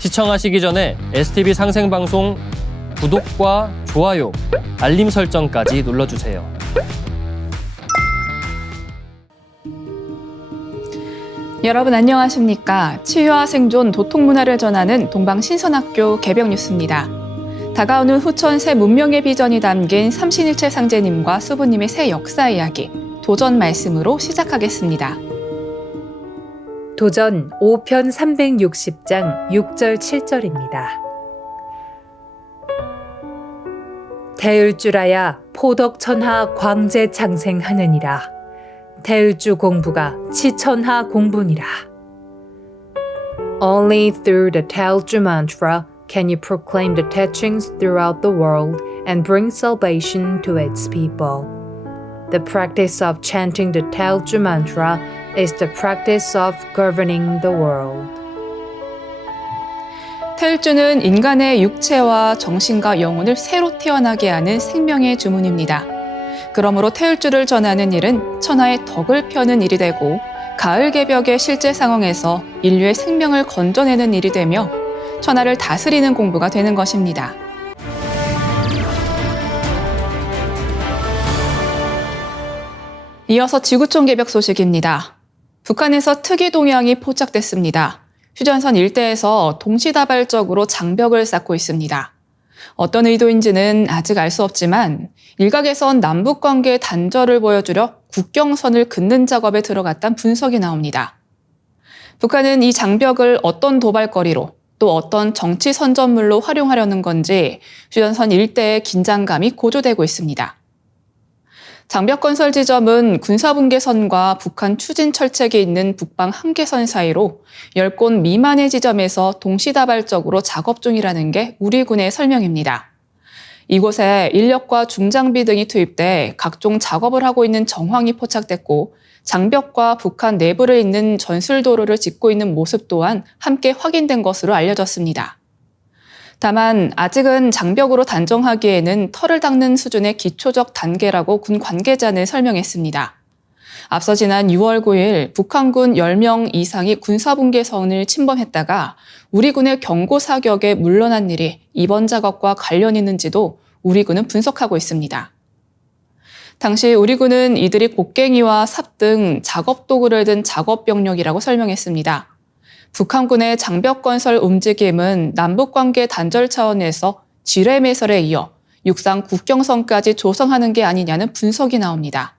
시청하시기 전에 STV 상생방송 구독과 좋아요, 알림 설정까지 눌러주세요. 여러분 안녕하십니까? 치유와 생존, 도통문화를 전하는 동방신선학교 개벽 뉴스입니다. 다가오는 후천 새 문명의 비전이 담긴 삼신일체 상제님과 수부님의 새 역사 이야기, 도전 말씀으로 시작하겠습니다. 도전 5편 360장 6절 7절입니다. 대을주라야 포덕천하 광재 창생하느니라. 대을주 공부가 치천하 공부니라. Only through the Tailju mantra can you proclaim the teachings throughout the world and bring salvation to its people. The practice of chanting the Tailju mantra is the practice of governing the world. 태을주는 인간의 육체와 정신과 영혼을 새로 태어나게 하는 생명의 주문입니다. 그러므로 태을주를 전하는 일은 천하의 덕을 펴는 일이 되고 가을 개벽의 실제 상황에서 인류의 생명을 건져내는 일이 되며 천하를 다스리는 공부가 되는 것입니다. 이어서 지구촌 개벽 소식입니다. 북한에서 특이 동향이 포착됐습니다. 휴전선 일대에서 동시다발적으로 장벽을 쌓고 있습니다. 어떤 의도인지는 아직 알 수 없지만 일각에선 남북관계의 단절을 보여주려 국경선을 긋는 작업에 들어갔다는 분석이 나옵니다. 북한은 이 장벽을 어떤 도발거리로 또 어떤 정치 선전물로 활용하려는 건지 휴전선 일대의 긴장감이 고조되고 있습니다. 장벽 건설 지점은 군사분계선과 북한 추진 철책이 있는 북방 한계선 사이로 10곳 미만의 지점에서 동시다발적으로 작업 중이라는 게 우리 군의 설명입니다. 이곳에 인력과 중장비 등이 투입돼 각종 작업을 하고 있는 정황이 포착됐고 장벽과 북한 내부를 잇는 전술도로를 짓고 있는 모습 또한 함께 확인된 것으로 알려졌습니다. 다만 아직은 장벽으로 단정하기에는 털을 닦는 수준의 기초적 단계라고 군 관계자는 설명했습니다. 앞서 지난 6월 9일 북한군 10명 이상이 군사분계선을 침범했다가 우리 군의 경고 사격에 물러난 일이 이번 작업과 관련 있는지도 우리 군은 분석하고 있습니다. 당시 우리 군은 이들이 곡괭이와 삽 등 작업 도구를 든 작업 병력이라고 설명했습니다. 북한군의 장벽 건설 움직임은 남북관계 단절 차원에서 지뢰매설에 이어 육상 국경선까지 조성하는 게 아니냐는 분석이 나옵니다.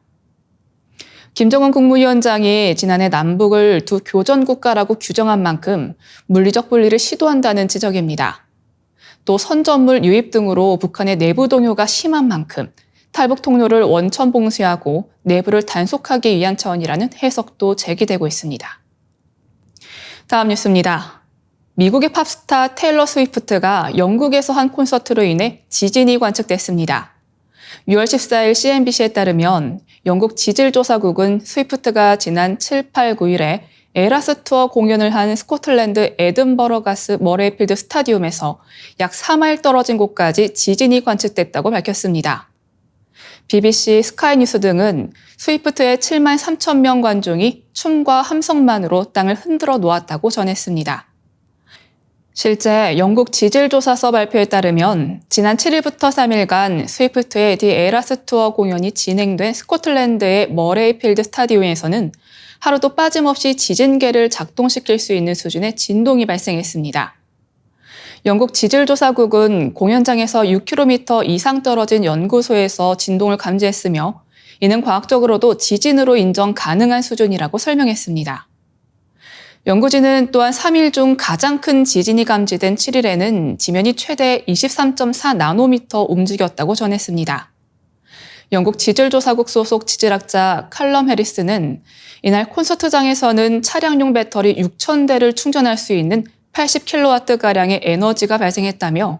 김정은 국무위원장이 지난해 남북을 두 교전국가라고 규정한 만큼 물리적 분리를 시도한다는 지적입니다. 또 선전물 유입 등으로 북한의 내부 동요가 심한 만큼 탈북 통로를 원천 봉쇄하고 내부를 단속하기 위한 차원이라는 해석도 제기되고 있습니다. 다음 뉴스입니다. 미국의 팝스타 테일러 스위프트가 영국에서 한 콘서트로 인해 지진이 관측됐습니다. 6월 14일 CNBC에 따르면 영국 지질조사국은 스위프트가 지난 7, 8, 9일에 에라스 투어 공연을 한 스코틀랜드 에든버러 가스 머레이필드 스타디움에서 약 4마일 떨어진 곳까지 지진이 관측됐다고 밝혔습니다. BBC, 스카이뉴스 등은 스위프트의 7만 3천 명 관중이 춤과 함성만으로 땅을 흔들어 놓았다고 전했습니다. 실제 영국 지질조사서 발표에 따르면 지난 7일부터 3일간 스위프트의 디 에라스 투어 공연이 진행된 스코틀랜드의 머레이필드 스타디움에서는 하루도 빠짐없이 지진계를 작동시킬 수 있는 수준의 진동이 발생했습니다. 영국 지질조사국은 공연장에서 6km 이상 떨어진 연구소에서 진동을 감지했으며 이는 과학적으로도 지진으로 인정 가능한 수준이라고 설명했습니다. 연구진은 또한 3일 중 가장 큰 지진이 감지된 7일에는 지면이 최대 23.4나노미터 움직였다고 전했습니다. 영국 지질조사국 소속 지질학자 칼럼 해리스는 이날 콘서트장에서는 차량용 배터리 6,000대를 충전할 수 있는 80kW가량의 에너지가 발생했다며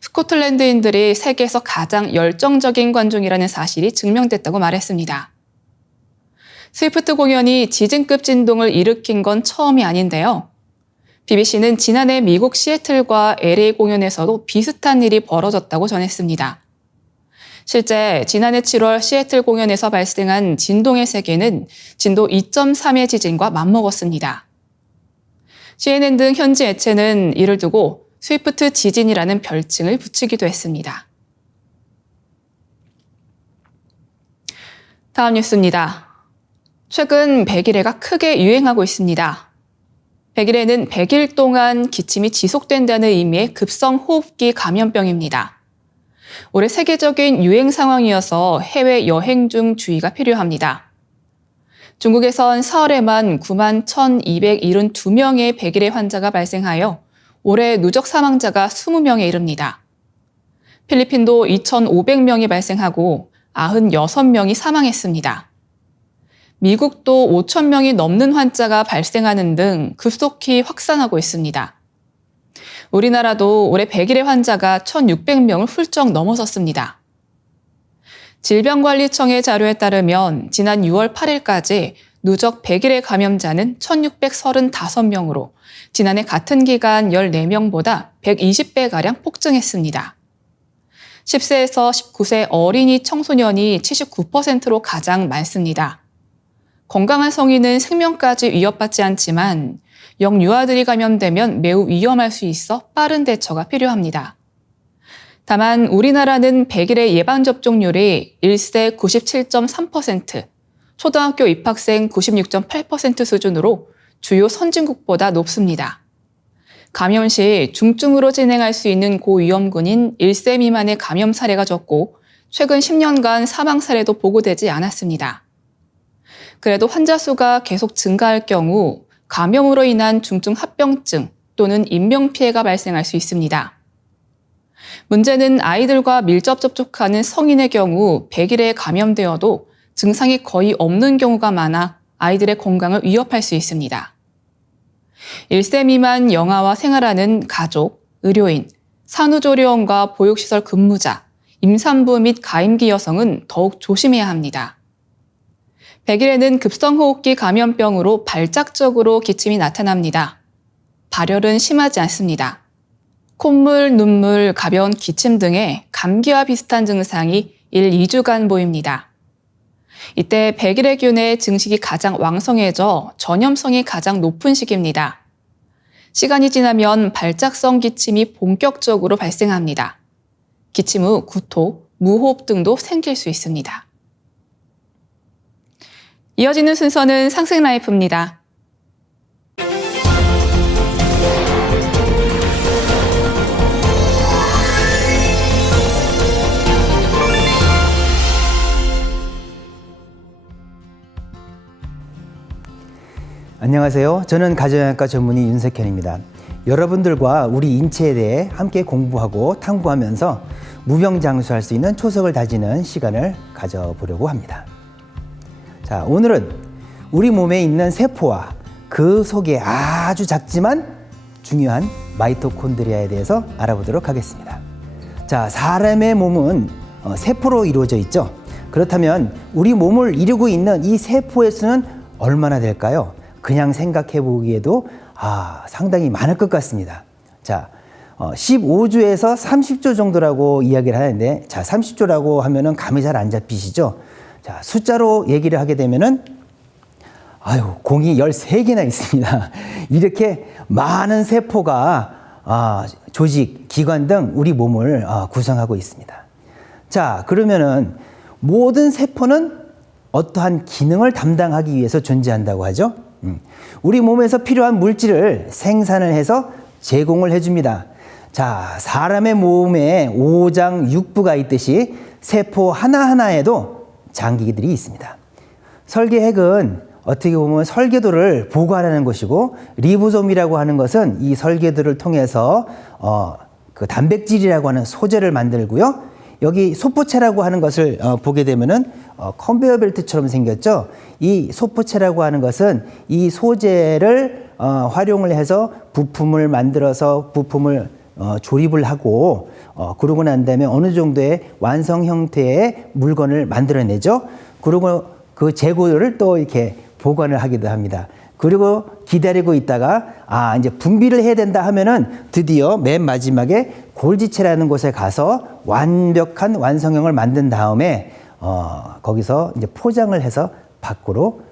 스코틀랜드인들이 세계에서 가장 열정적인 관중이라는 사실이 증명됐다고 말했습니다. 스위프트 공연이 지진급 진동을 일으킨 건 처음이 아닌데요. BBC는 지난해 미국 시애틀과 LA 공연에서도 비슷한 일이 벌어졌다고 전했습니다. 실제 지난해 7월 시애틀 공연에서 발생한 진동의 세계는 진도 2.3의 지진과 맞먹었습니다. CNN 등 현지 매체는 이를 두고 스위프트 지진이라는 별칭을 붙이기도 했습니다. 다음 뉴스입니다. 최근 백일해가 크게 유행하고 있습니다. 백일해는 100일 동안 기침이 지속된다는 의미의 급성호흡기 감염병입니다. 올해 세계적인 유행 상황이어서 해외 여행 중 주의가 필요합니다. 중국에선 사흘에만 9만 1,272명의 백일해 환자가 발생하여 올해 누적 사망자가 20명에 이릅니다. 필리핀도 2,500명이 발생하고 96명이 사망했습니다. 미국도 5,000명이 넘는 환자가 발생하는 등 급속히 확산하고 있습니다. 우리나라도 올해 백일해 환자가 1,600명을 훌쩍 넘어섰습니다. 질병관리청의 자료에 따르면 지난 6월 8일까지 누적 백일해 감염자는 1,635명으로 지난해 같은 기간 14명보다 120배가량 폭증했습니다. 10세에서 19세 어린이 청소년이 79%로 가장 많습니다. 건강한 성인은 생명까지 위협받지 않지만 영유아들이 감염되면 매우 위험할 수 있어 빠른 대처가 필요합니다. 다만 우리나라는 백일해 예방접종률이 1세 97.3%, 초등학교 입학생 96.8% 수준으로 주요 선진국보다 높습니다. 감염 시 중증으로 진행할 수 있는 고위험군인 1세 미만의 감염 사례가 적고 최근 10년간 사망 사례도 보고되지 않았습니다. 그래도 환자 수가 계속 증가할 경우 감염으로 인한 중증 합병증 또는 인명피해가 발생할 수 있습니다. 문제는 아이들과 밀접 접촉하는 성인의 경우 백일해에 감염되어도 증상이 거의 없는 경우가 많아 아이들의 건강을 위협할 수 있습니다. 1세 미만 영아와 생활하는 가족, 의료인, 산후조리원과 보육시설 근무자, 임산부 및 가임기 여성은 더욱 조심해야 합니다. 백일해는 급성호흡기 감염병으로 발작적으로 기침이 나타납니다. 발열은 심하지 않습니다. 콧물, 눈물, 가벼운 기침 등의 감기와 비슷한 증상이 1, 2주간 보입니다. 이때 백일해균의 증식이 가장 왕성해져 전염성이 가장 높은 시기입니다. 시간이 지나면 발작성 기침이 본격적으로 발생합니다. 기침 후 구토, 무호흡 등도 생길 수 있습니다. 이어지는 순서는 상생라이프입니다. 안녕하세요. 저는 가정의학과 전문의 윤석현입니다. 여러분들과 우리 인체에 대해 함께 공부하고 탐구하면서 무병장수할 수 있는 초석을 다지는 시간을 가져보려고 합니다. 자, 오늘은 우리 몸에 있는 세포와 그 속에 아주 작지만 중요한 마이토콘드리아에 대해서 알아보도록 하겠습니다. 자, 사람의 몸은 세포로 이루어져 있죠. 그렇다면 우리 몸을 이루고 있는 이 세포의 수는 얼마나 될까요? 그냥 생각해 보기에도 상당히 많을 것 같습니다. 자, 15조에서 30조 정도라고 이야기를 하는데, 자, 30조라고 하면은 감이 잘 안 잡히시죠? 자, 숫자로 얘기를 하게 되면은, 공이 13개나 있습니다. 이렇게 많은 세포가, 조직, 기관 등 우리 몸을 구성하고 있습니다. 자, 그러면은 모든 세포는 어떠한 기능을 담당하기 위해서 존재한다고 하죠? 우리 몸에서 필요한 물질을 생산을 해서 제공을 해줍니다. 자, 사람의 몸에 오장육부가 있듯이 세포 하나하나에도 장기들이 있습니다. 설계핵은 어떻게 보면 설계도를 보관하는 것이고, 리보솜이라고 하는 것은 이 설계도를 통해서 그 단백질이라고 하는 소재를 만들고요. 여기 소포체라고 하는 것을 보게 되면은 컨베이어 벨트처럼 생겼죠. 이 소포체라고 하는 것은 이 소재를 활용을 해서 부품을 만들어서 부품을 조립을 하고, 그러고 난 다음에 어느 정도의 완성 형태의 물건을 만들어내죠. 그리고 그 재고를 또 이렇게 보관을 하기도 합니다. 그리고 기다리고 있다가 이제 분비를 해야 된다 하면은 드디어 맨 마지막에 골지체라는 곳에 가서 완벽한 완성형을 만든 다음에 거기서 이제 포장을 해서 밖으로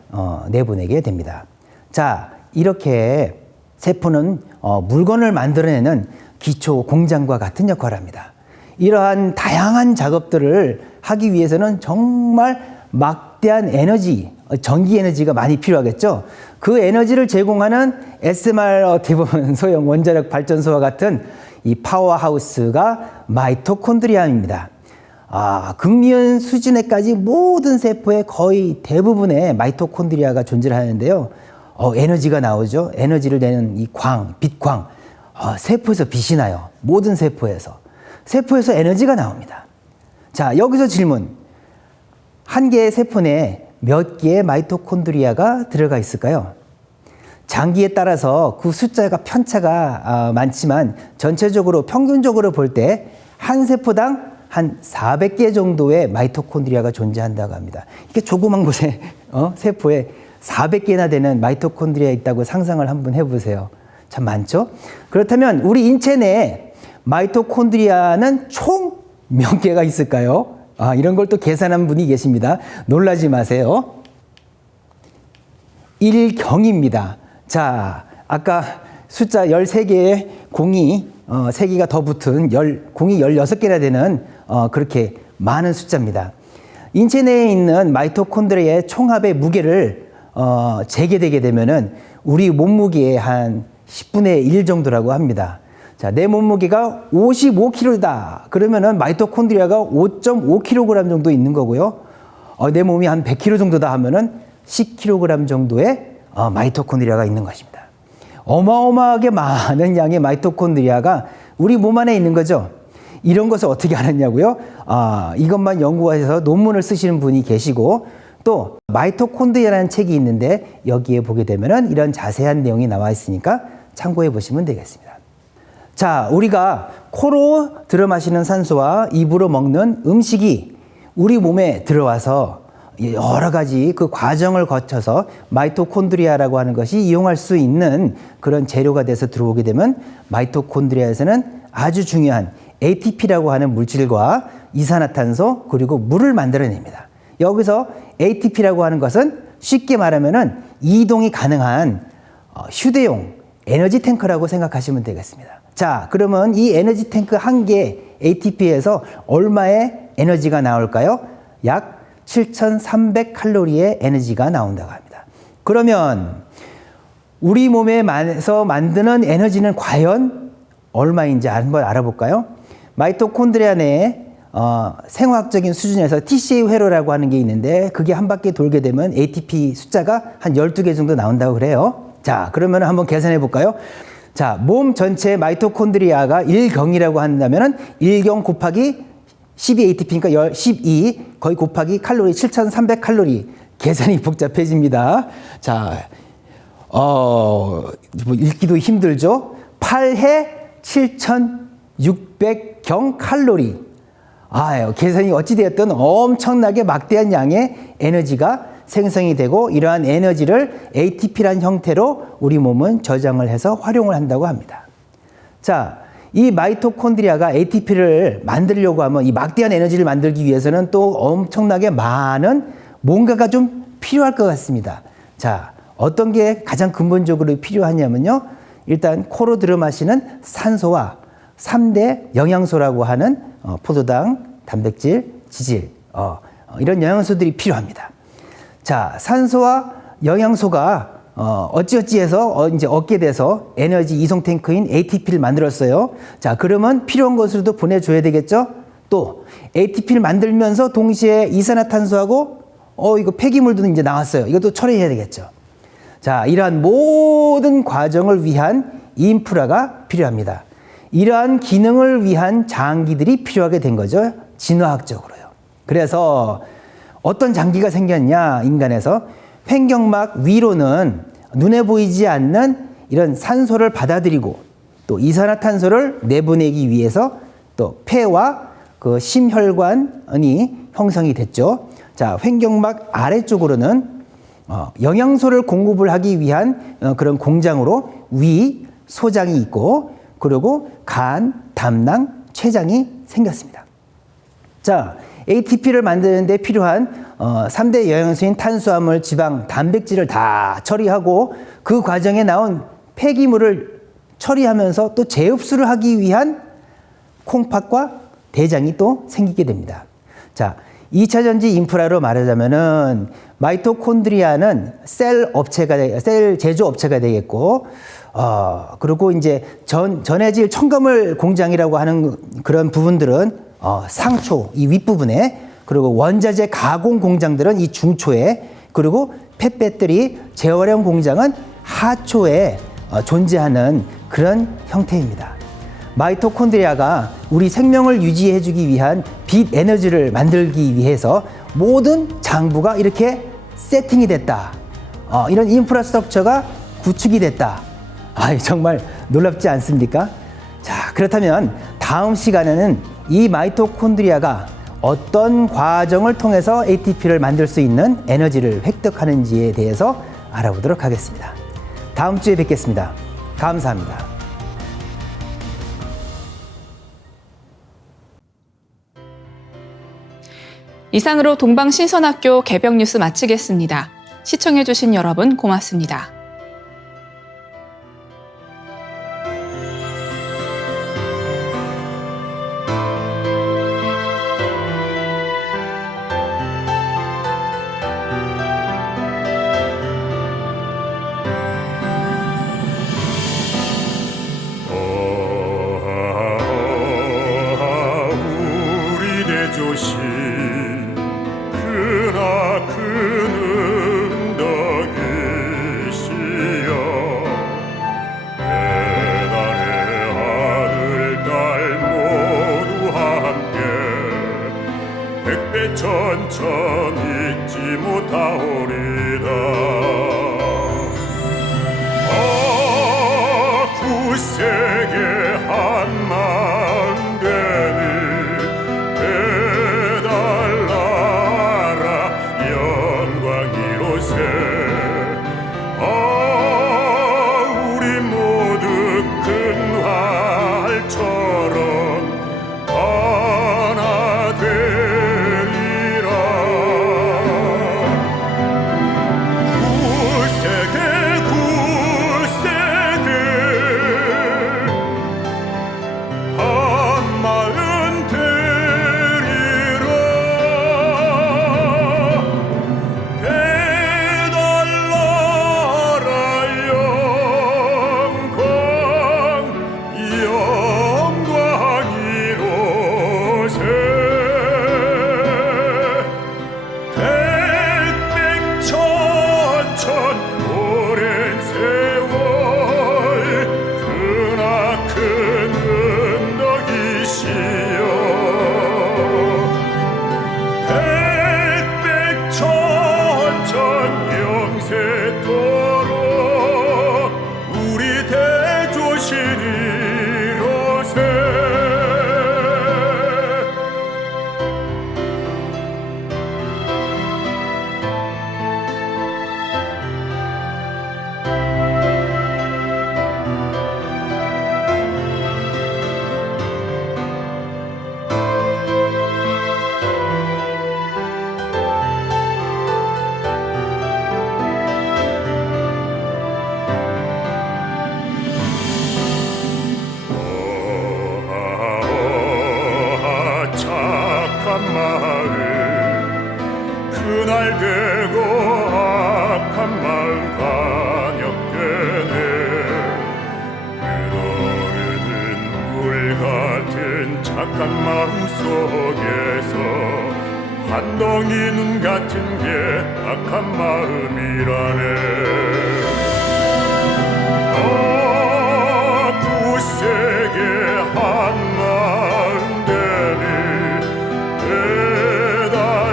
내보내게 됩니다. 자, 이렇게 세포는 물건을 만들어내는 기초 공장과 같은 역할을 합니다. 이러한 다양한 작업들을 하기 위해서는 정말 막대한 에너지, 전기 에너지가 많이 필요하겠죠. 그 에너지를 제공하는 SMR 어떻게 보면 소형 원자력 발전소와 같은 이 파워하우스가 마이토콘드리아입니다. 극미연 수준에까지 모든 세포의 거의 대부분의 마이토콘드리아가 존재하는데요. 에너지가 나오죠. 에너지를 내는 이 광, 빛광. 세포에서 빛이 나요. 모든 세포에서. 세포에서 에너지가 나옵니다. 자, 여기서 질문. 한 개의 세포 내에 몇 개의 마이토콘드리아가 들어가 있을까요? 장기에 따라서 그 숫자가 편차가 많지만 전체적으로 평균적으로 볼 때 한 세포당 한 400개 정도의 마이토콘드리아가 존재한다고 합니다. 이렇게 조그만 곳에 세포에 400개나 되는 마이토콘드리아 있다고 상상을 한번 해보세요. 참 많죠? 그렇다면 우리 인체 내에 마이토콘드리아는 총 몇 개가 있을까요? 이런 걸 또 계산한 분이 계십니다. 놀라지 마세요. 1경입니다. 자, 아까 숫자 13개의 공이 3개가 더 붙은 공이 16개나 되는 그렇게 많은 숫자입니다. 인체 내에 있는 마이토콘드리아의 총합의 무게를 재게 되면은 우리 몸무게의 한 10분의 1 정도라고 합니다. 자, 내 몸무게가 55kg다. 그러면은 마이토콘드리아가 5.5kg 정도 있는 거고요. 내 몸이 한 100kg 정도다 하면은 10kg 정도의 마이토콘드리아가 있는 것입니다. 어마어마하게 많은 양의 마이토콘드리아가 우리 몸 안에 있는 거죠. 이런 것을 어떻게 알았냐고요? 이것만 연구해서 논문을 쓰시는 분이 계시고 또 마이토콘드리아라는 책이 있는데 여기에 보게 되면은 이런 자세한 내용이 나와 있으니까 참고해 보시면 되겠습니다. 자, 우리가 코로 들어 마시는 산소와 입으로 먹는 음식이 우리 몸에 들어와서 여러 가지 그 과정을 거쳐서 마이토콘드리아라고 하는 것이 이용할 수 있는 그런 재료가 돼서 들어오게 되면 마이토콘드리아에서는 아주 중요한 ATP라고 하는 물질과 이산화탄소 그리고 물을 만들어냅니다. 여기서 ATP라고 하는 것은 쉽게 말하면은 이동이 가능한 휴대용 에너지 탱크라고 생각하시면 되겠습니다. 자, 그러면 이 에너지 탱크 한 개 ATP에서 얼마의 에너지가 나올까요? 약 7,300칼로리의 에너지가 나온다고 합니다. 그러면 우리 몸에서 만드는 에너지는 과연 얼마인지 한번 알아볼까요? 마이토콘드리아 내에 생화학적인 수준에서 TCA 회로라고 하는 게 있는데 그게 한 바퀴 돌게 되면 ATP 숫자가 한 12개 정도 나온다고 그래요. 자, 그러면 한번 계산해 볼까요? 자, 몸 전체 마이토콘드리아가 1경이라고 한다면은 1경 곱하기 12 ATP니까 12 거의 곱하기 칼로리 7,300칼로리. 계산이 복잡해집니다. 자, 뭐 읽기도 힘들죠? 8해 7,600경 칼로리. 계산이 어찌되었든 엄청나게 막대한 양의 에너지가 생성이 되고 이러한 에너지를 ATP라는 형태로 우리 몸은 저장을 해서 활용을 한다고 합니다. 자, 이 마이토콘드리아가 ATP를 만들려고 하면 이 막대한 에너지를 만들기 위해서는 또 엄청나게 많은 뭔가가 좀 필요할 것 같습니다. 자, 어떤 게 가장 근본적으로 필요하냐면요. 일단 코로 들어 마시는 산소와 3대 영양소라고 하는 포도당, 단백질, 지질 이런 영양소들이 필요합니다. 자, 산소와 영양소가 어찌어찌해서 이제 얻게 돼서 에너지 이송 탱크인 ATP를 만들었어요. 자, 그러면 필요한 것으로도 보내줘야 되겠죠? 또 ATP를 만들면서 동시에 이산화탄소하고 이거 폐기물도 이제 나왔어요. 이것도 처리해야 되겠죠. 자, 이러한 모든 과정을 위한 인프라가 필요합니다. 이러한 기능을 위한 장기들이 필요하게 된 거죠. 진화학적으로요. 그래서 어떤 장기가 생겼냐, 인간에서 횡격막 위로는 눈에 보이지 않는 이런 산소를 받아들이고 또 이산화탄소를 내보내기 위해서 또 폐와 그 심혈관이 형성이 됐죠. 자, 횡격막 아래쪽으로는 영양소를 공급을 하기 위한 그런 공장으로 위, 소장이 있고 그리고 간, 담낭, 췌장이 생겼습니다. 자, ATP를 만드는 데 필요한 3대 영양소인 탄수화물, 지방, 단백질을 다 처리하고 그 과정에 나온 폐기물을 처리하면서 또 재흡수를 하기 위한 콩팥과 대장이 또 생기게 됩니다. 자, 2차 전지 인프라로 말하자면은 마이토콘드리아는 셀 제조 업체가 되겠고, 그리고 이제 전해질 첨가물 공장이라고 하는 그런 부분들은 상초 이 윗부분에, 그리고 원자재 가공 공장들은 이 중초에, 그리고 펫배터리 재활용 공장은 하초에 존재하는 그런 형태입니다. 마이토콘드리아가 우리 생명을 유지해주기 위한 빛 에너지를 만들기 위해서 모든 장부가 이렇게 세팅이 됐다. 이런 인프라스트럭처가 구축이 됐다. 정말 놀랍지 않습니까? 자, 그렇다면 다음 시간에는 이 마이토콘드리아가 어떤 과정을 통해서 ATP를 만들 수 있는 에너지를 획득하는지에 대해서 알아보도록 하겠습니다. 다음 주에 뵙겠습니다. 감사합니다. 이상으로 동방신선학교 개벽 뉴스 마치겠습니다. 시청해주신 여러분 고맙습니다. 우리 대조시 크나큰 덕이시여 배달의 아들 딸 모두 함께 백배천천 잊지 못하오리다. 굳세게 한 마음 되니 배달나라 영광 이로세. 우리 모두 큰 활처럼 하나 되리라. 굳세게 한마음 되리라. 배달나라 영광 이로세. 백백천천 오랜 세월 크나큰 은덕이시여 백백천천 영세토록 우리 대조신이로세. 착한 마음 그날 되고 악한 마음 강역되네. 흐르는 물 같은 착한 마음 속에서 한 덩이 눈 같은 게 악한 마음이라네. 굳세게 한 마음 되니 배달나라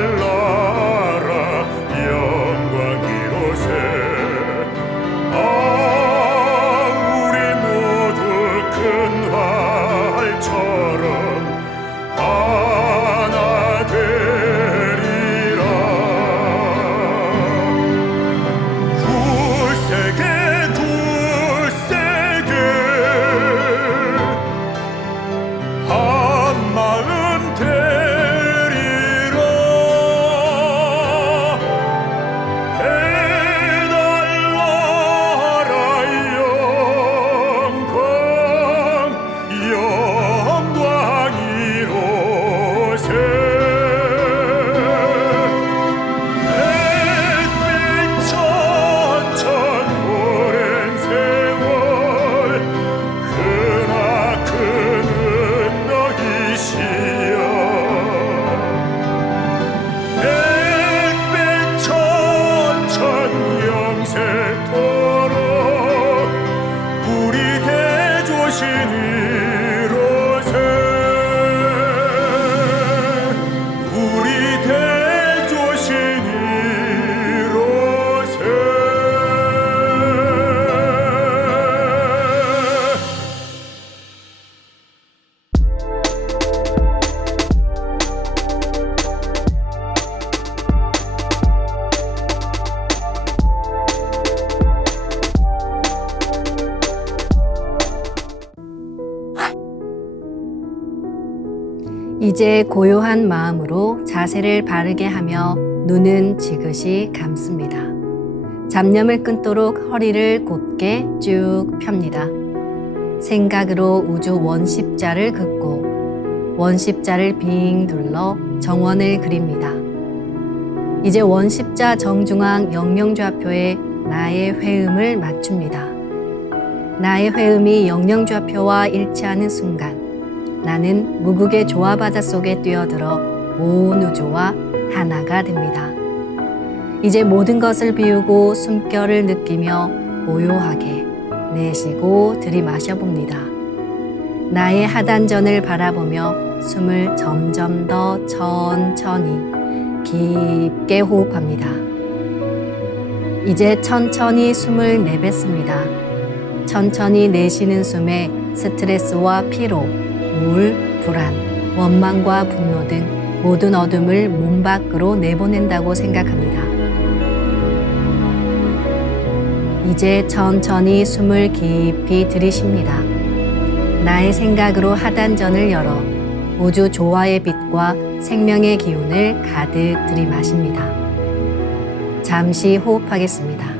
영광 이로세. 우리 모두 큰 활처럼 하나 되리라. 굳세게 한마음 되리라. 배달나라 이제 고요한 마음으로 자세를 바르게 하며 눈은 지그시 감습니다. 잡념을 끊도록 허리를 곧게 쭉 펴니다. 생각으로 우주 원십자를 긋고 원십자를 빙 둘러 정원을 그립니다. 이제 원십자 정중앙 영영좌표에 나의 회음을 맞춥니다. 나의 회음이 영영좌표와 일치하는 순간 나는 무극의 조화바다 속에 뛰어들어 온 우주와 하나가 됩니다. 이제 모든 것을 비우고 숨결을 느끼며 고요하게 내쉬고 들이마셔 봅니다. 나의 하단전을 바라보며 숨을 점점 더 천천히 깊게 호흡합니다. 이제 천천히 숨을 내뱉습니다. 천천히 내쉬는 숨에 스트레스와 피로, 우울, 불안, 원망과 분노 등 모든 어둠을 몸 밖으로 내보낸다고 생각합니다. 이제 천천히 숨을 깊이 들이쉽니다. 나의 생각으로 하단전을 열어 우주 조화의 빛과 생명의 기운을 가득 들이마십니다. 잠시 호흡하겠습니다.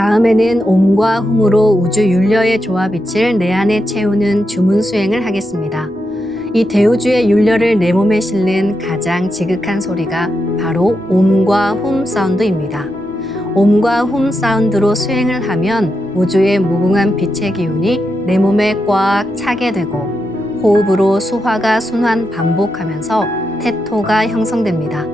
다음에는 옴과 훔으로 우주 윤려의 조화빛을 내 안에 채우는 주문 수행을 하겠습니다. 이 대우주의 윤려를 내 몸에 실는 가장 지극한 소리가 바로 옴과 훔 사운드입니다. 옴과 훔 사운드로 수행을 하면 우주의 무궁한 빛의 기운이 내 몸에 꽉 차게 되고 호흡으로 수화가 순환 반복하면서 태토가 형성됩니다.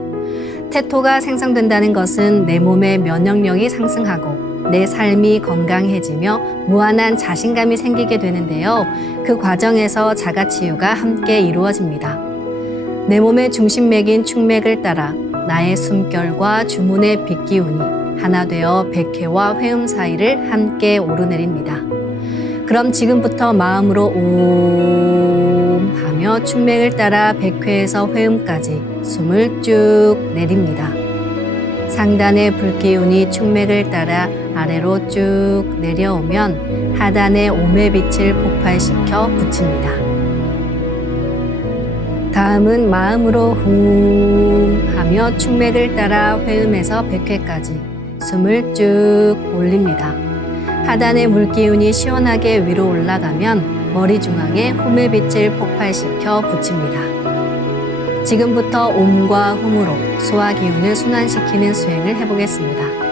태토가 생성된다는 것은 내 몸의 면역력이 상승하고 내 삶이 건강해지며 무한한 자신감이 생기게 되는데요. 그 과정에서 자가치유가 함께 이루어집니다. 내 몸의 중심맥인 축맥을 따라 나의 숨결과 주문의 빛기운이 하나 되어 백회와 회음 사이를 함께 오르내립니다. 그럼 지금부터 마음으로 옴 하며 축맥을 따라 백회에서 회음까지 숨을 쭉 내립니다. 상단의 불기운이 축맥을 따라 아래로 쭉 내려오면 하단의 옴의 빛을 폭발시켜 붙입니다. 다음은 마음으로 훔 하며 축맥을 따라 회음에서 백회까지 숨을 쭉 올립니다. 하단의 물기운이 시원하게 위로 올라가면 머리 중앙에 홈의 빛을 폭발시켜 붙입니다. 지금부터 옴과 훔으로 소화 기운을 순환시키는 수행을 해보겠습니다.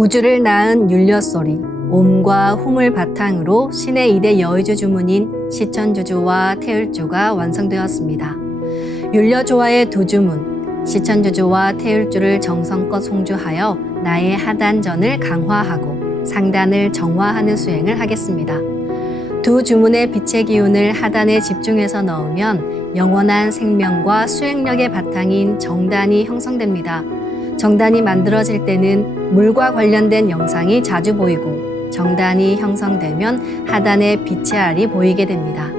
우주를 낳은 율려소리, 옴과 hum을 바탕으로 신의 2대 여의주 주문인 시천주주와 태율주가 완성되었습니다. 율려조화의 두 주문, 시천주주와 태율주를 정성껏 송주하여 나의 하단전을 강화하고 상단을 정화하는 수행을 하겠습니다. 두 주문의 빛의 기운을 하단에 집중해서 넣으면 영원한 생명과 수행력의 바탕인 정단이 형성됩니다. 정단이 만들어질 때는 물과 관련된 영상이 자주 보이고 정단이 형성되면 하단에 빛의 알이 보이게 됩니다.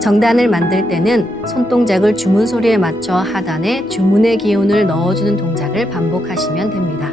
정단을 만들 때는 손동작을 주문 소리에 맞춰 하단에 주문의 기운을 넣어주는 동작을 반복하시면 됩니다.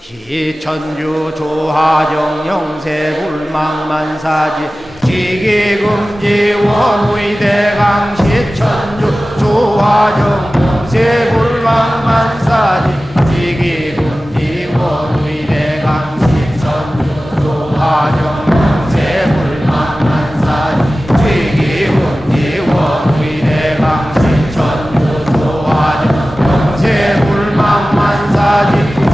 시천주 조하정 영세 불망만사지 지기금지 원의대강 시천주 조하정 영세 불망만사지 지기금지 원의대강 시천주 조하정 영세 불망만사지 지기금지 원의대강 시천주 조하정 영세 불망만사지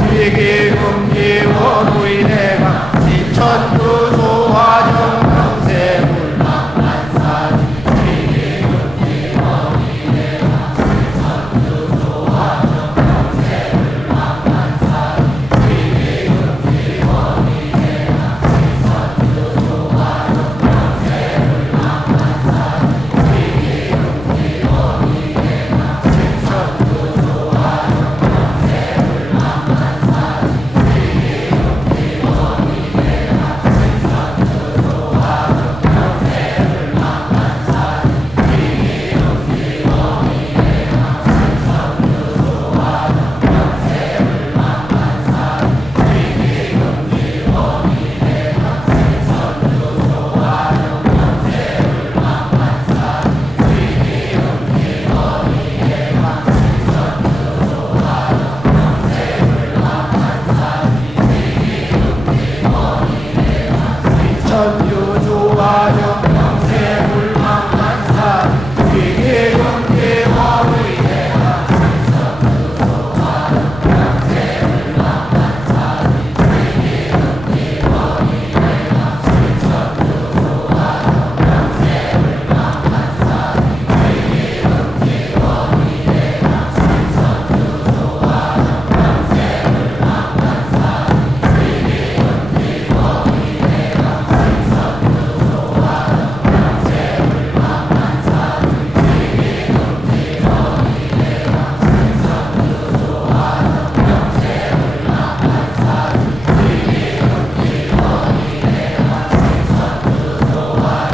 지기금지 원의대강 시천주 조하정 영세 불망만사지 지기금지 원의대강 시천주 조하정 영세 불망만사지 지기금지 원의대강 시천주 조하정 영세 불망만사지 지기금지 원의대강 시천주 조하정 영세 천주 조하정 영세 불망만사지 지기금지 원의대강 시천주 조하정 영세 불망만사지 지기금지 원의대강 시천주 조하정 영세 불망만사지 지기금지 원의대강 시천주 조하정 영세 불망만사지 지기금지 원의대강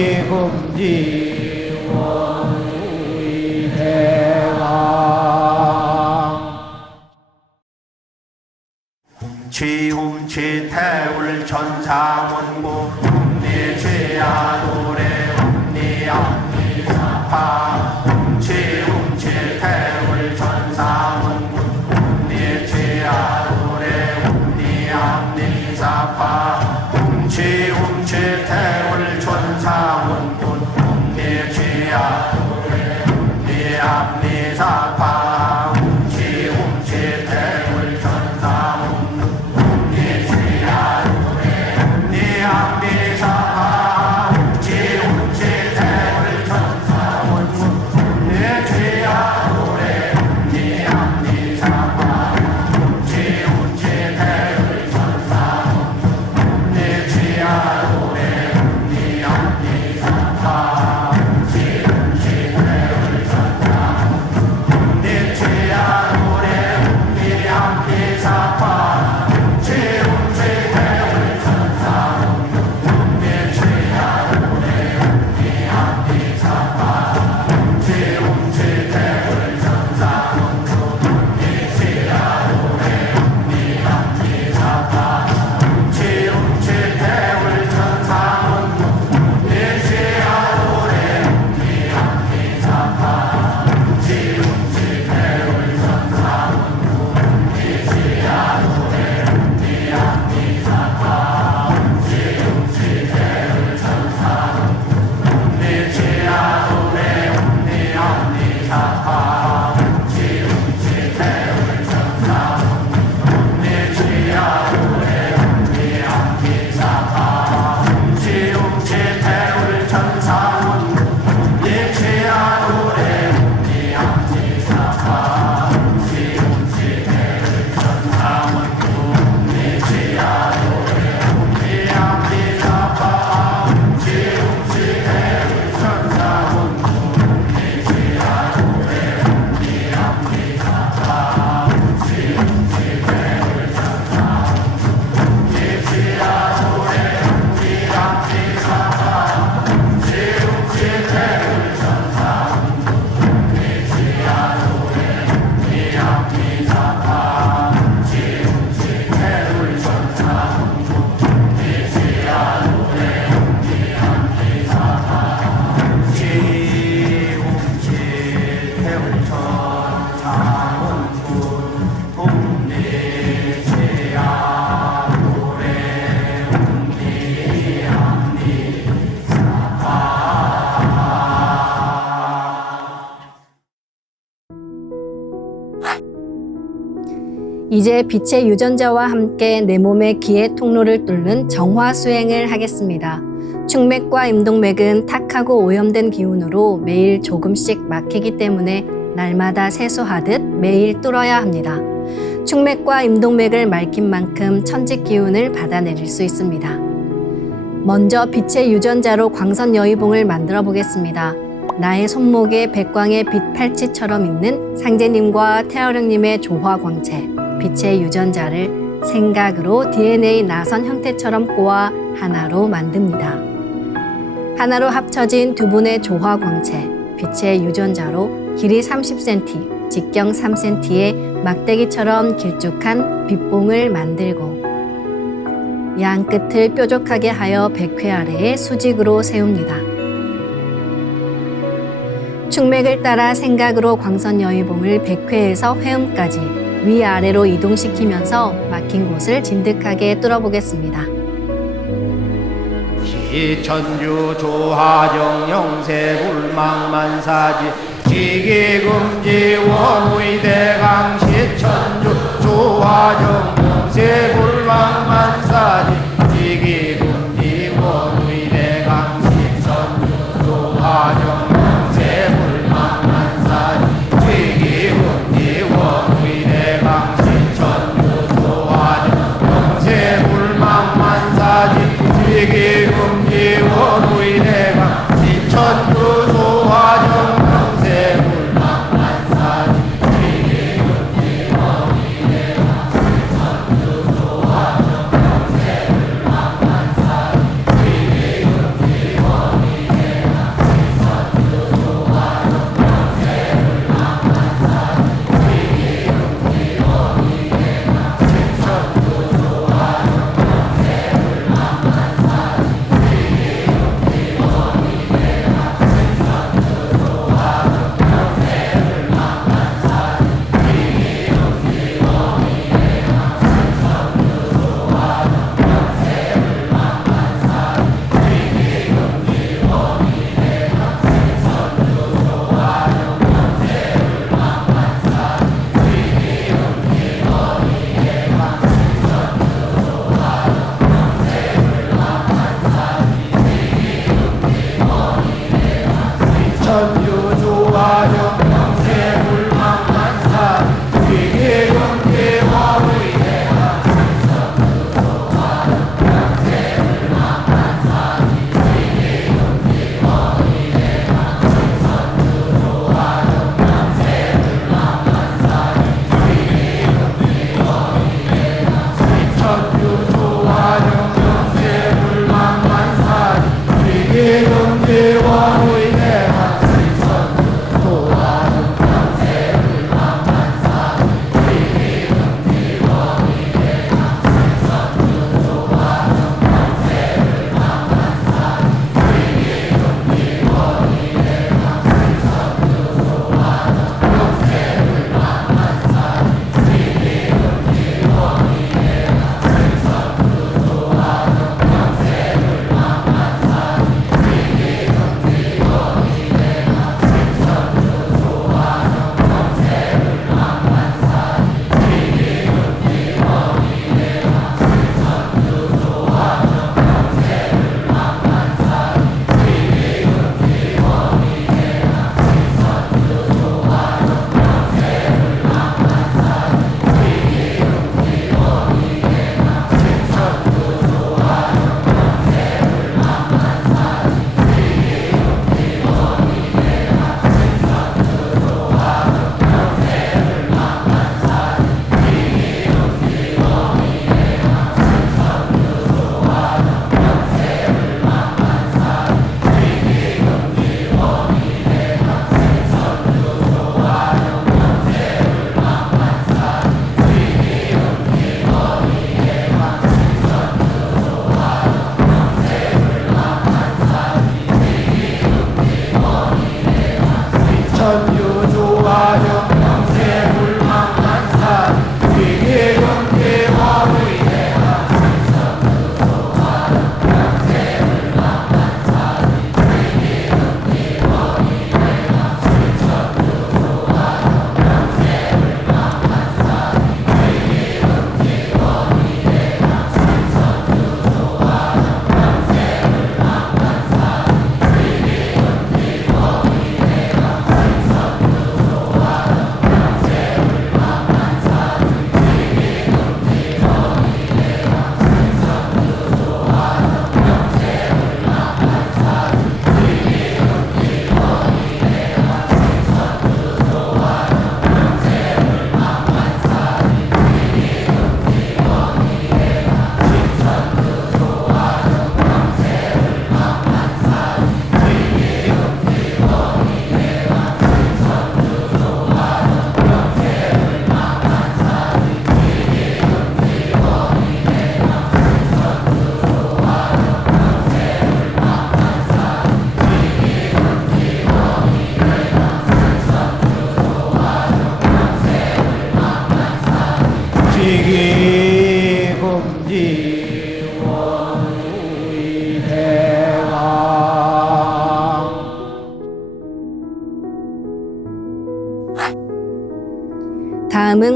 지기금지 원의대강 훔치 태울 천상원고 훔니 죄야 노래 훔니 앞니 사파 훔치 태울 천상원고 훔니 죄야 노래 훔니 앞니 사파 훔치 태울 천상원고 훔니 죄야 노래 훔니 앞니 사파 훔치 태울 천상원고 훔니 죄야 노래 훔니 앞니 사파 훔치 이제 빛의 유전자와 함께 내 몸의 기의 통로를 뚫는 정화 수행을 하겠습니다. 축맥과 임동맥은 탁하고 오염된 기운으로 매일 조금씩 막히기 때문에 날마다 세수하듯 매일 뚫어야 합니다. 축맥과 임동맥을 맑힌 만큼 천직 기운을 받아내릴 수 있습니다. 먼저 빛의 유전자로 광선 여의봉을 만들어 보겠습니다. 나의 손목에 백광의 빛 팔찌처럼 있는 상제님과 태어령님의 조화광채, 빛의 유전자를 생각으로 DNA 나선 형태처럼 꼬아 하나로 만듭니다. 하나로 합쳐진 두 분의 조화광채, 빛의 유전자로 길이 30cm, 직경 3cm의 막대기처럼 길쭉한 빛봉을 만들고 양 끝을 뾰족하게 하여 백회 아래에 수직으로 세웁니다. 축맥을 따라 생각으로 광선 여의봉을 백회에서 회음까지 위아래로 이동시키면서 막힌 곳을 진득하게 뚫어보겠습니다. 시천주 조하정 영세불망만사지 지기금지 원의대강 시천주 조하정 영세불망만사지 지기금지 원의대강 시천주 조하정 영세불망만사지 지기금지 원의대강 시천주 조하정 영세불망만사지 지기금지 원의대강 시천주 조하정 영세불망만사지 지기금지 원의대강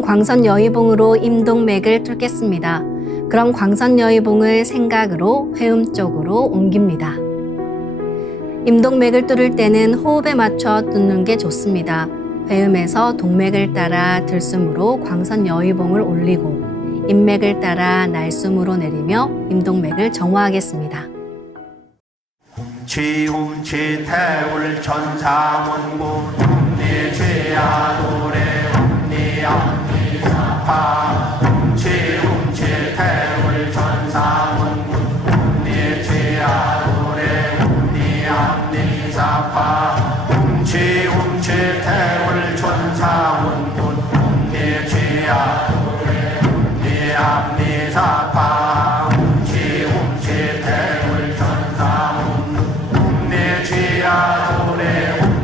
광선 여의봉으로 임동맥을 뚫겠습니다. 그럼 광선 여의봉을 생각으로 회음 쪽으로 옮깁니다. 임동맥을 뚫을 때는 호흡에 맞춰 뚫는 게 좋습니다. 회음에서 동맥을 따라 들숨으로 광선 여의봉을 올리고 인맥을 따라 날숨으로 내리며 임동맥을 정화하겠습니다. 지움치 태울 천사문군 네 죄야 노래 네 암니 사파 지움치 태울 천사문군 네 죄야 노래 네 암니 사파 지움치 태울 천사문군 네 죄야 노래 네 암니 사파 지움치 태울 천사문군 내 죄야 노래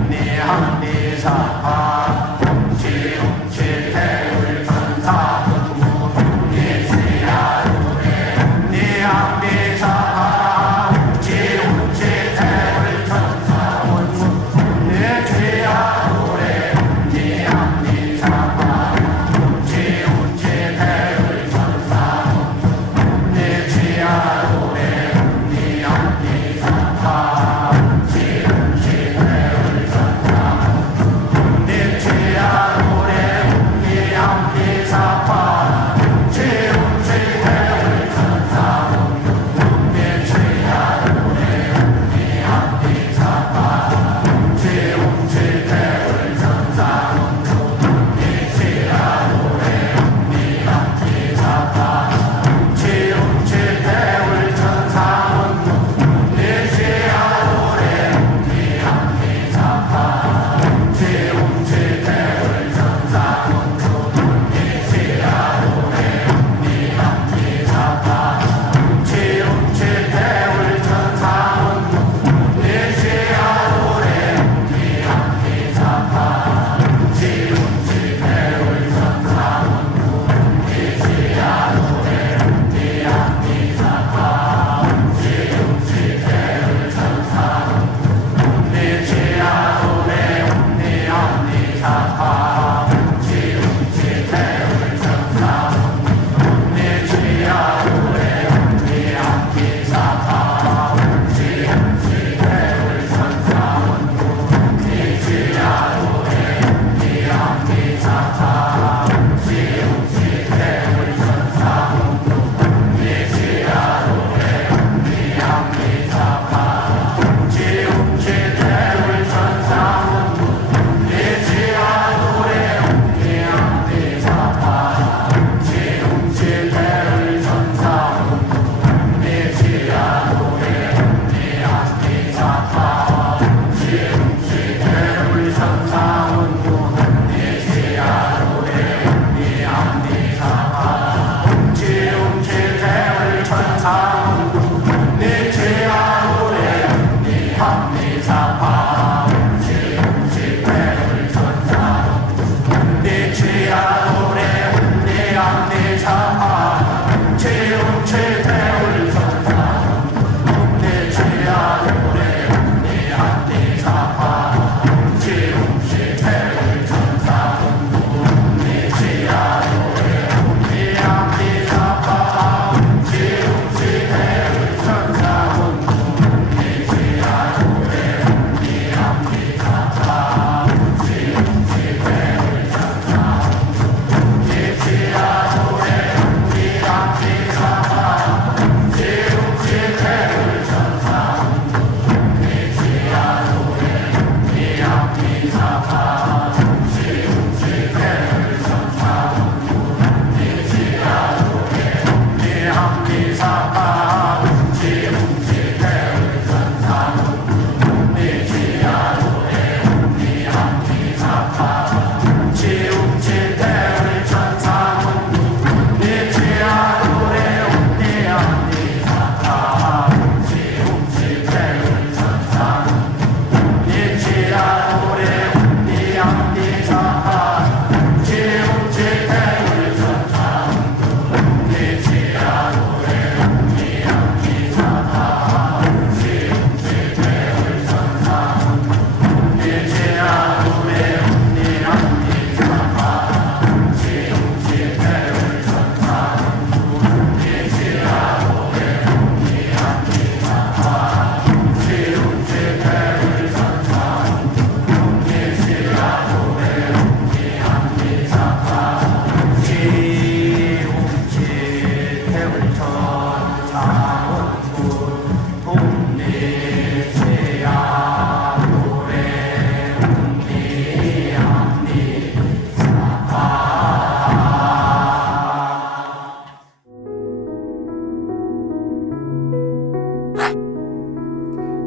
네 함니 사파 지움치 태울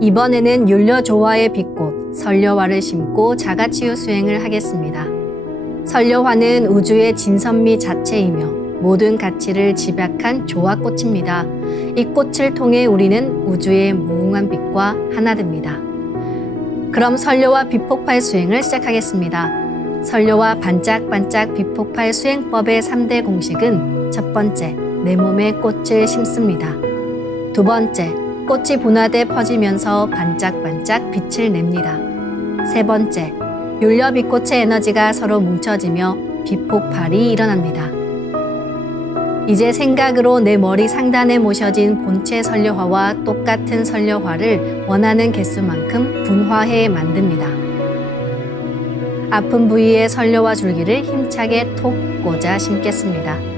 이번에는 율려조화의 빛꽃 설려화를 심고 자가치유 수행을 하겠습니다. 설려화는 우주의 진선미 자체이며 모든 가치를 집약한 조화꽃입니다. 이 꽃을 통해 우리는 우주의 무궁한 빛과 하나 됩니다. 그럼 설려화 빛폭발 수행을 시작하겠습니다. 설려화 반짝반짝 빛폭발 수행법의 3대 공식은 첫 번째, 내 몸에 꽃을 심습니다. 두 번째, 꽃이 분화돼 퍼지면서 반짝반짝 빛을 냅니다. 세 번째, 율려빛꽃의 에너지가 서로 뭉쳐지며 빛폭발이 일어납니다. 이제 생각으로 내 머리 상단에 모셔진 본체 설려화와 똑같은 설려화를 원하는 개수만큼 분화해 만듭니다. 아픈 부위에 설려화 줄기를 힘차게 톡 꽂아 심겠습니다.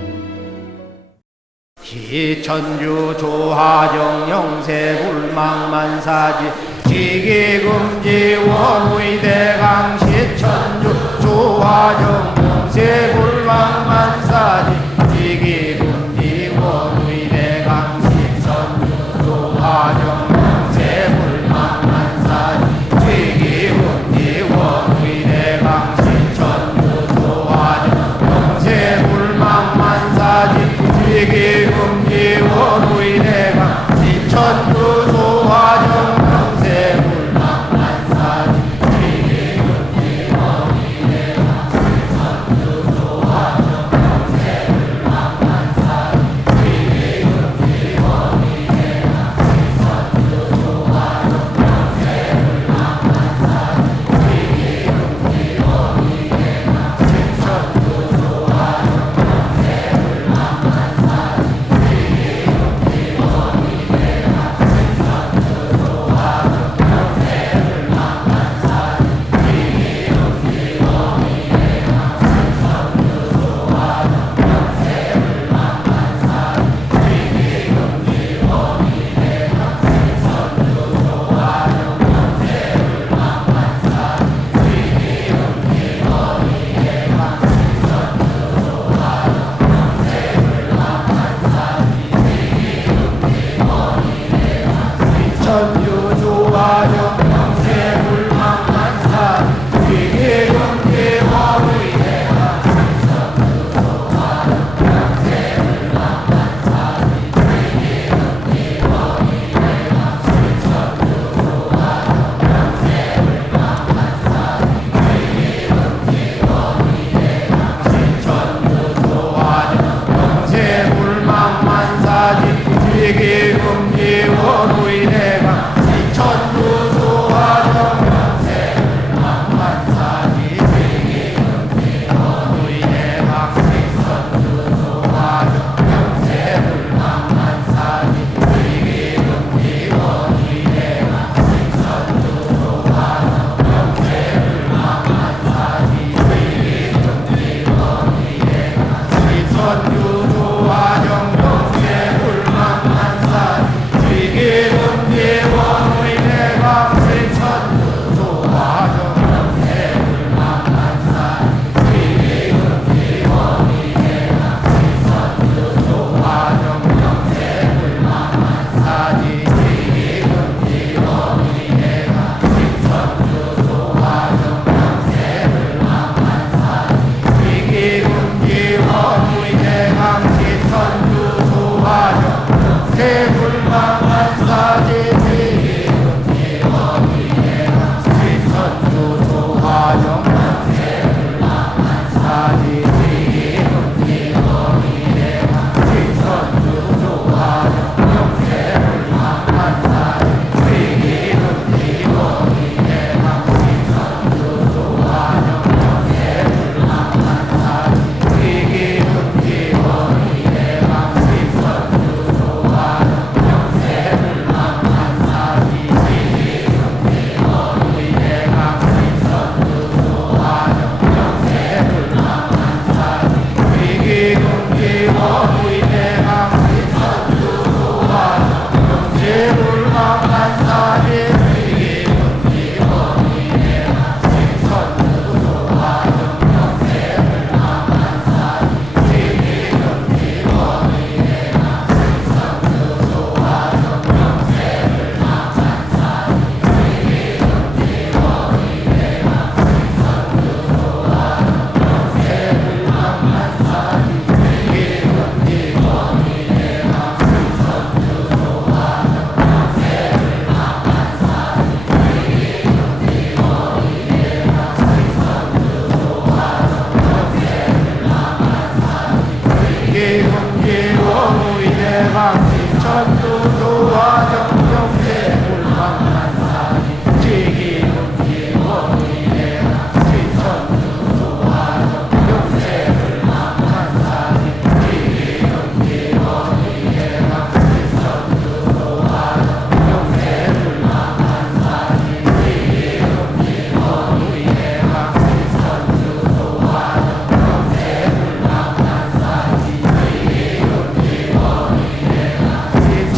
기천주 조화정 영세불망만사지 지기금지 원의대강 시천주 조화정 영세불망만사지 지기금지 원의대강 시천주 조화정 영세불망만사지 지기금지 원의대강 시천주 조화정 영세불망만사지 지기금지 원의대강 시천주 조화정 영세불망만사지 지기금지 원의대강 시천주 조화정 영세불망만사지 지기금지 원의대강 시천주 조화정 영세불망만사지 지기금지 원의대강 시천주 조화정 천주 조화정 영세불망만사지 지기금지 원의대강 시천주 조화정 영세불망만사지 지기금지 원의대강 시천주 조화정 영세불망만사지 지기금지 원의대강 시천주 조화정 영세불망만사지 지기금지 원의대강 시천주 조화정 영세불망만사지 지기금지 원의대강 시천주 조화정 영세불망만사지 지기금지 원의대강 시천주 조화정 영세불망만사지 지기금지 원의대강 시천주 조화정 영세불망만사지 지기금지 원의대강 시천주 조화정 영세불망만사지 지기금지 원의대강 시천주 조화정 영세불망만사지 지기금지 원의대강 시천주 조화정 영세불망만사지 지기금지 원의대강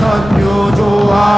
천주 조화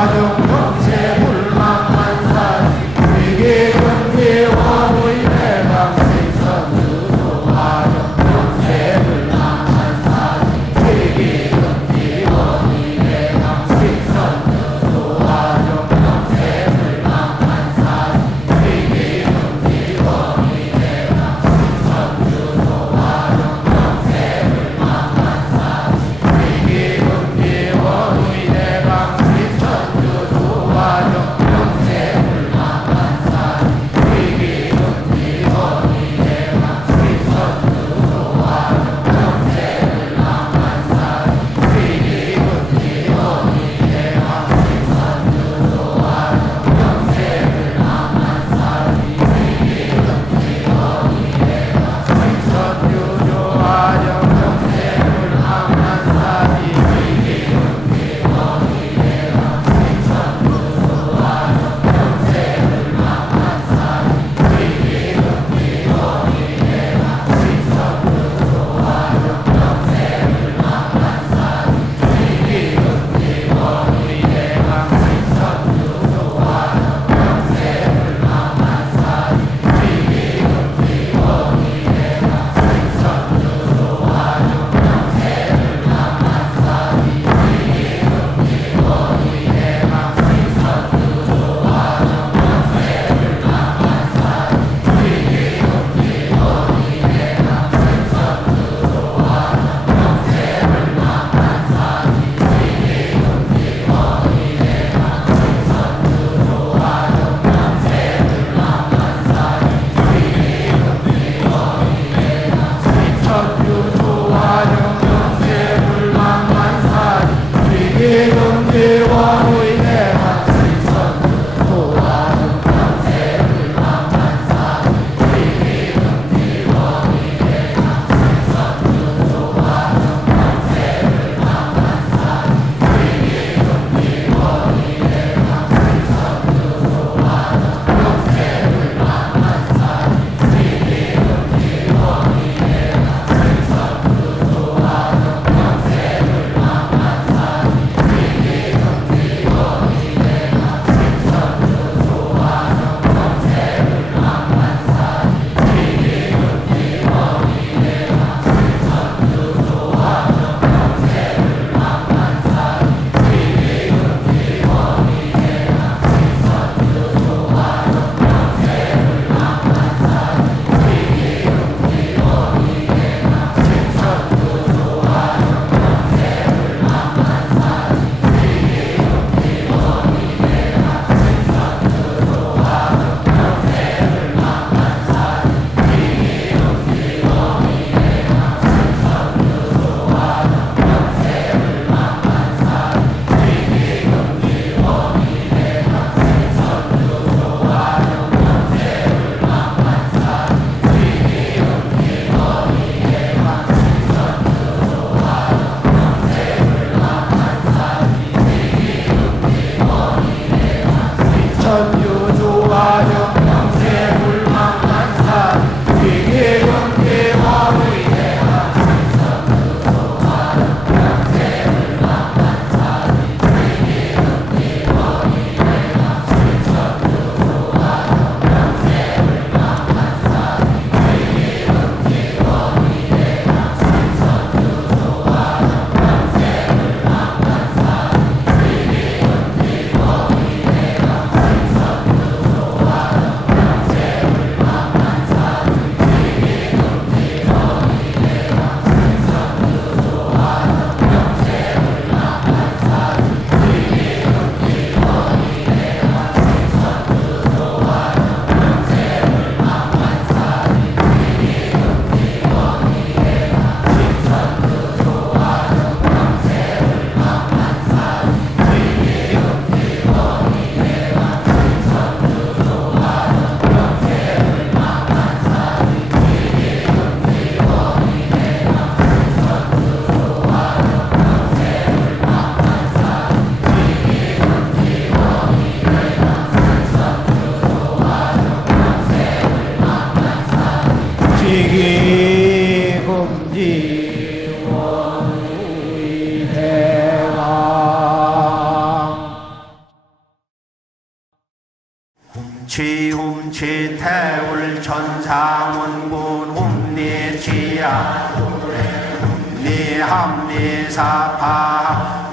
합리사파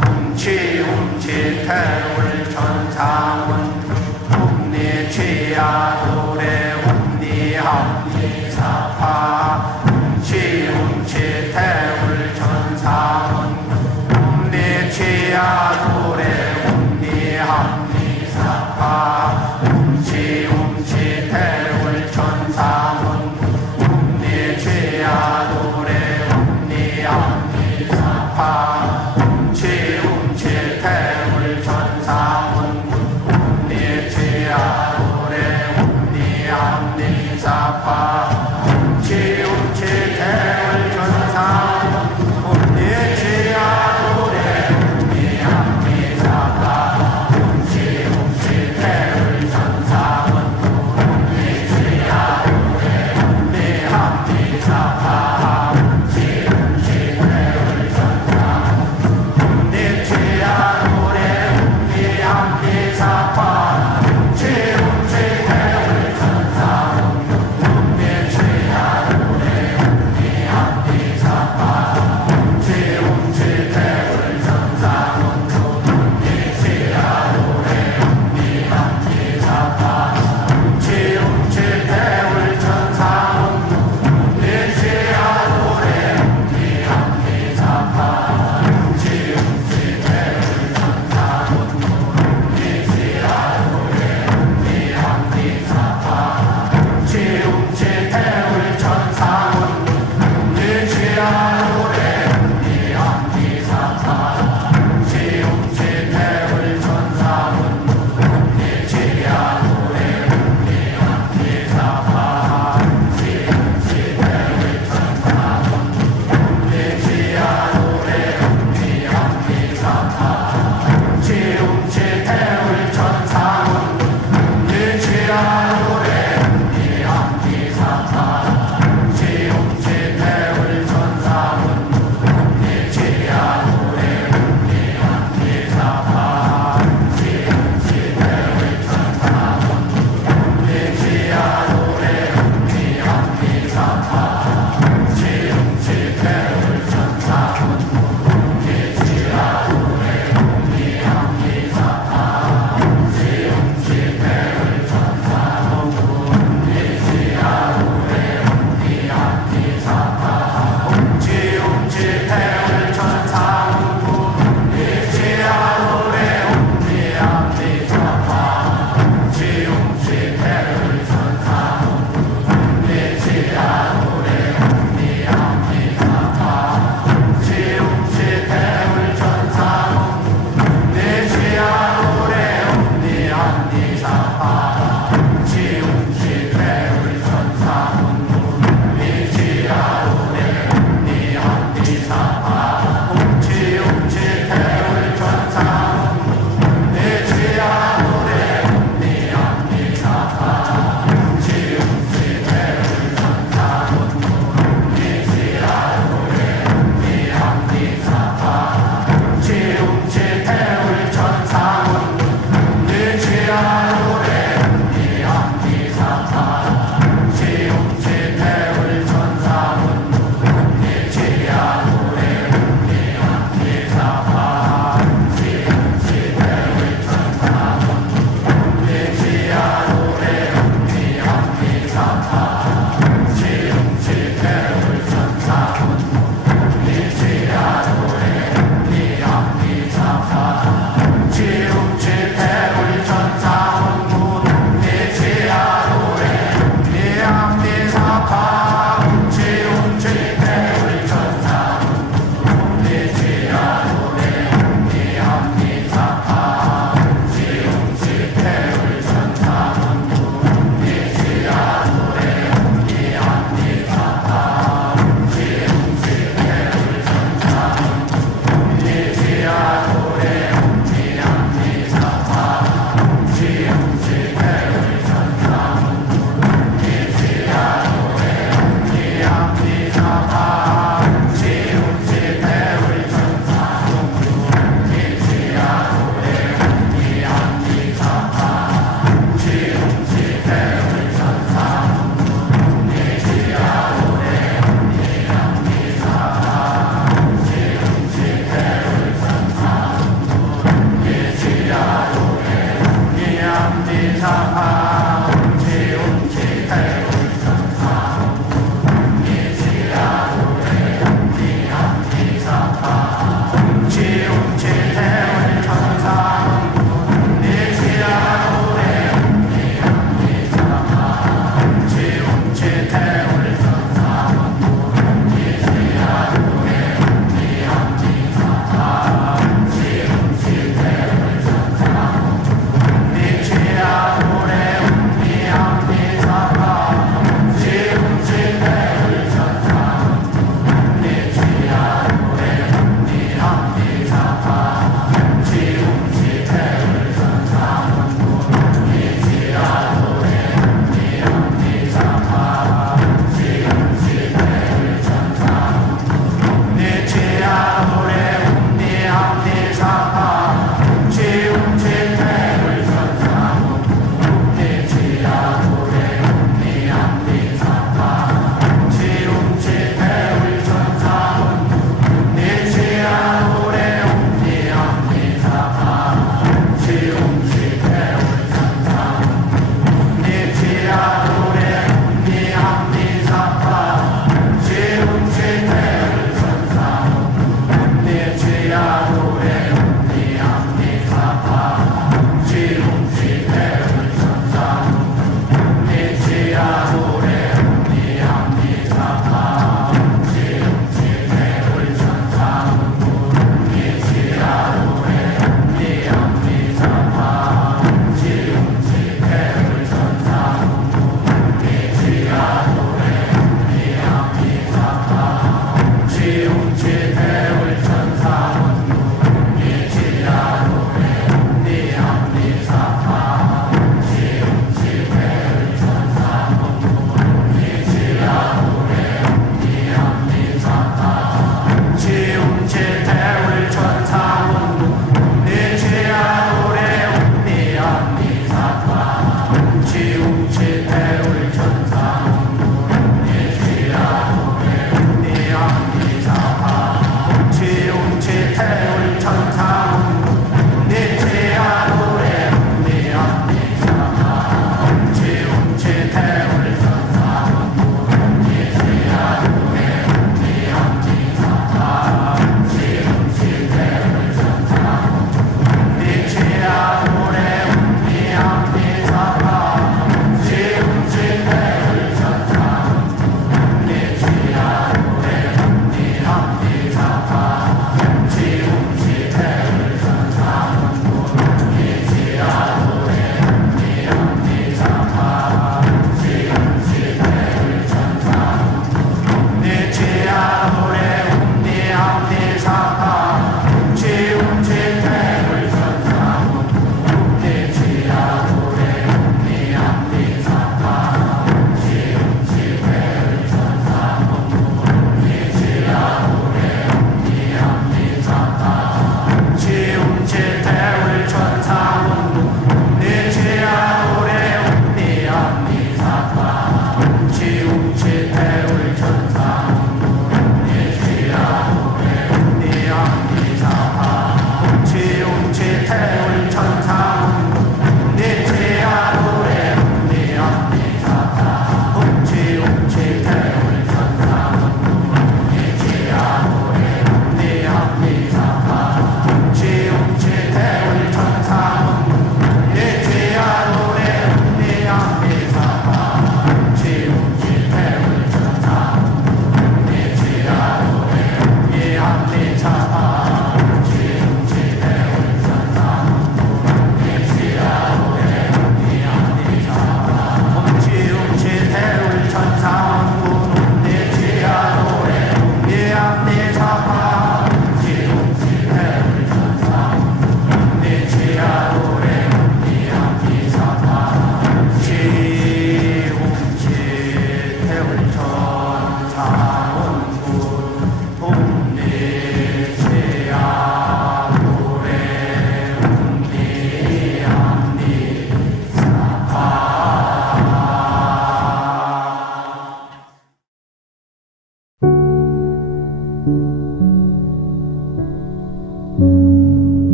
훔치 태울 천상문 훔리취야도래 훔리합리사파 훔치 태울